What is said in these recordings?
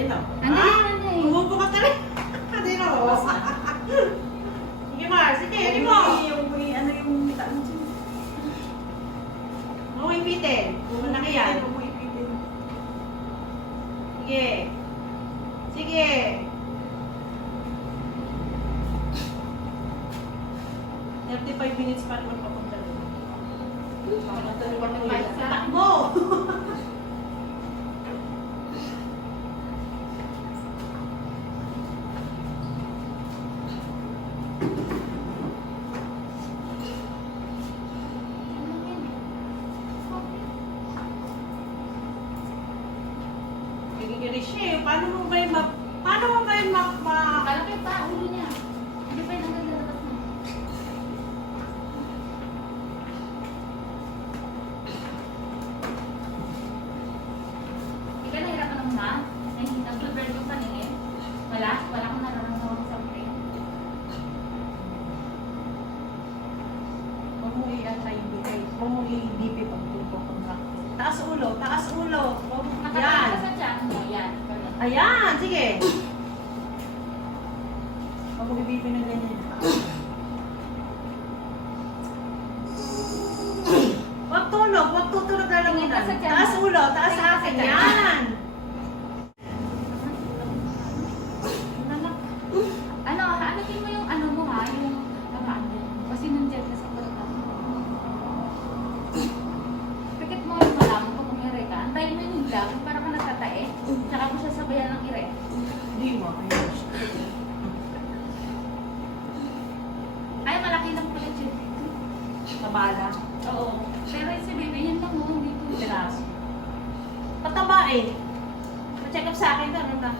yun o. Ang galing na niya eh. Umupo ka talaga. Hindi na o. Sige, Mars. Sige, hindi mo. Ano yung taan siya? Huwag mo ipitin. Malaki yan. Huwag mo ipitin. Sige. Sige. "35 minutes pa naman papunta doon. Takbo! Gigigiri siya eh. Paano mo ba yung Kalaki pa, ulo niya. Hindi pa yung naglalabas na. Hindi ka nahirapan ng ma? Nag-blur yung paningin? Wala? Wala akong nararamdaman sa brain. Huwag mo i-antay yung bigay. Huwag mo i-BP pag tubo kung bakit. Taas ulo, taas ulo. Huwag mo- Nakatakas Yan. sa tiyan mo, yan. Ganun. Ayan, sige. Huwag mo i-BP ng ganyan. Huwag tulog, huwag tutulog na lang Tingin ka sa tiyan Taas mo. ulo, taas Tingin sa ka sa akin. tiyan mo. Yan. Hanakin mo yung ano mo ha, yung lamaan mo. Kasi nandiyan ka sa katawan. Pikit mo yung mala mo pag umire ka. Antayin mo yung higla kung para ka natatae. Tsaka mo siya sabayan ng ire. Hindi mo. Ay, malaki lang pala dyan. Mabala. Oo. Pero si baby, yan lang mo, hindi po piraso. Pataba eh. Pa-check up sa akin doon. 6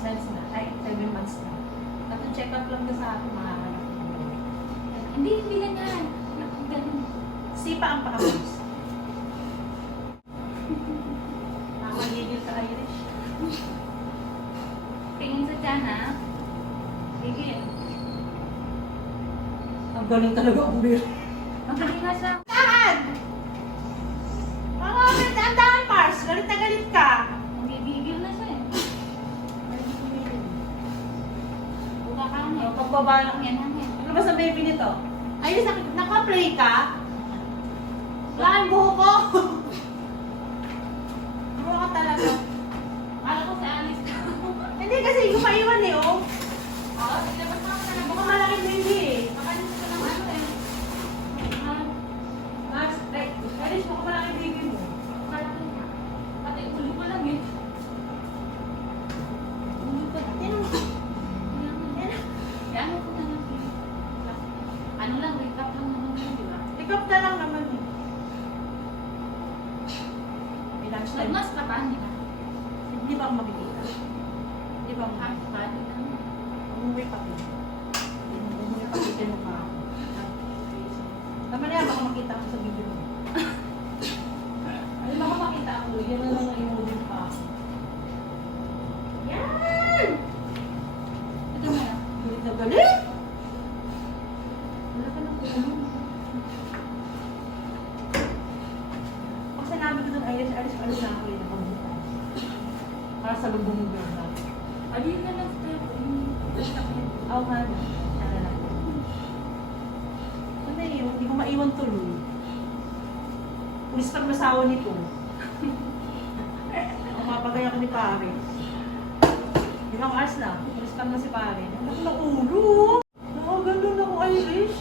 months na. Ay, 7 months na. At check up lang doon sa akin, makakanak. Hindi ganyan. Ganun. Sipa ang pakabos. Nakagigil ka, Irish. Tingin sa tiyan ha. Gigil. Ang galing talaga ang beer. Magaling na siya. Saan? Mga ang Mars. Galit na galit ka. Gigil na siya eh. Buka ka na eh. Pagbaba lang. Yan yan yan. Ano ba sa baby nito? Ayun, naka-play ka? Wala ang buho ko. Buho ka talaga. Akala ko sa Alice ka. Hindi kasi yung maiwan eh, oh. Oo, labas na ako na Baka malaking baby eh. Makalis ka ng ano eh. Max, ay, Irish, baka malaking baby mo. Malaki na. Pati ulo ko lang eh. Ulo ko lang. Yan ang- Yan ako na lang. Ano lang, recap lang naman yun, di ba? Pick up na lang naman eh. May lunch time. Nagmas ka ba? Hindi ka. Hindi ba ako makikita? Hindi ba ako Half body lang. umuwi pa din? Umuwi pa din mo pa ako. Tama na yan, baka makita ako sa video mo. Ay, baka makita ako. Yan na lang ang imulin pa ako. Yan! Ito mo yan. Galit na galit! Wala ka ng ulo. Pag sinabi ko doon, Irish, alis na ako yun. Para sa lubong mo girl. Ayun na lang tayo. Oo nga na. Sana lang. Ano yun? Hindi ko maiwan tuloy. Pulis pag masawa nito. Ang mapagay ako ni pare. Ilang hours na. Pulis pag na si pare. Ang laki ng ulo. Nakagandun ako, Irish.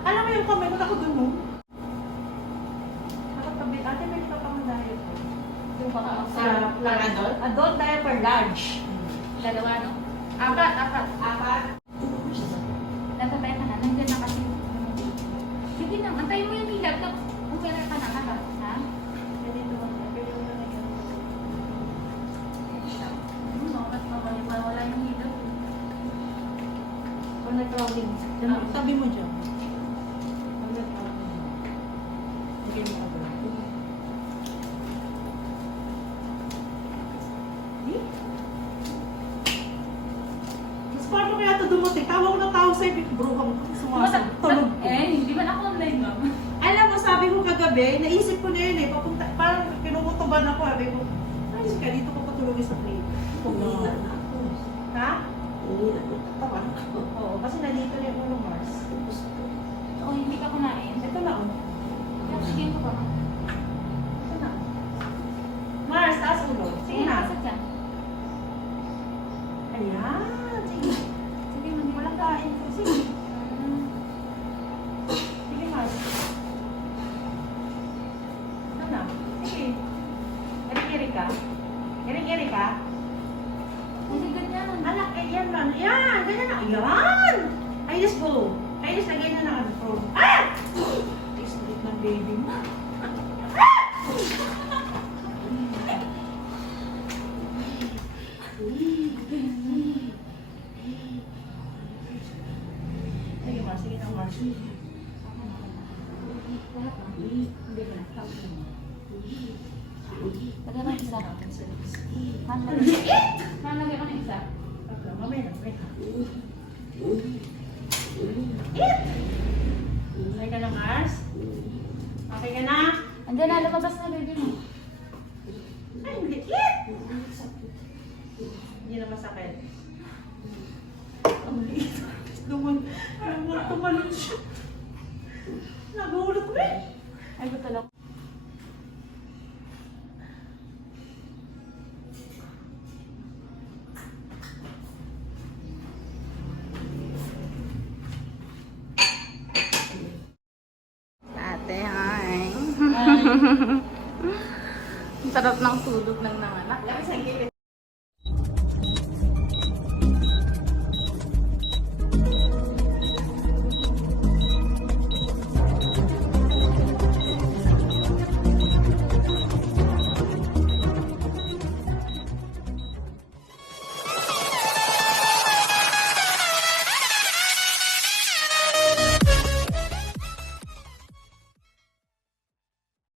Alam mo yung kamay, wala ko dun mo. Nakatabi. Ate, may nakapangaday ko. Yung baka Sa adult? Adult diaper large. Dalawa, no? Apat. Apat. Natatay ka na. Nandiyan na kasi. Sige na. Antayin mo yung hilag. Tapos, umira ka na. Ha? Ganito mo na. Pero yung nangyayari. Wala yung hilag. Pag nag-crawling, tabi mo dyan. Pag nag-crawling. Sige mo agad. Mas paano kaya ito dumating? Tawa ko ng tao sa'yo, bruhang sumasag. Tulog ko. Hindi ba ako online lang? Alam mo, sabi ko kagabi, naisip ko na yun eh. Papunta, parang kinukutuban ako. Sabi ko, ayos ka, dito ko patulog. matulog sa plate. Humihina na ako. Ha? Humihina na katawan ko. Oo, kasi nandito na yung ulo, Mars. Gusto ko. O, hindi ka kumain. Ito na, oh. Kaya sige ko ba? Ito na. Mars, taas ulo. Sige na. Sige dyan. Ayan. Sige. Sige, mandi. Walang kain ko. Sige. Sige, Mars. Ito na. Sige. Iri-iri ka. Iri-iri ka. Hindi ganyan. Anak, eh, yan lang. Yan! Ganyan na. Yan! Ay, just go. Ay, just lagay na ng ano. Ah! Islit ng baby mo. Sige, Mars. Sige na, Mars. Lahat na. Hindi na. Tapos na. Lagyan mo isa. Man, Ano? lagyan. Man, lagyan mo ng isa. Okay, mamaya na. Mamaya na. Okay ka na, Mars? Okay ka na? Andiyan na, lumabas na baby mo. Ay, hindi. Hindi na masakit. Ang liit. Tumalon siya. Nagulot ko eh. Ay, ba't talak? Ate, hi. Ang sarap ng tulog ng nanganak. Laki sa gilid.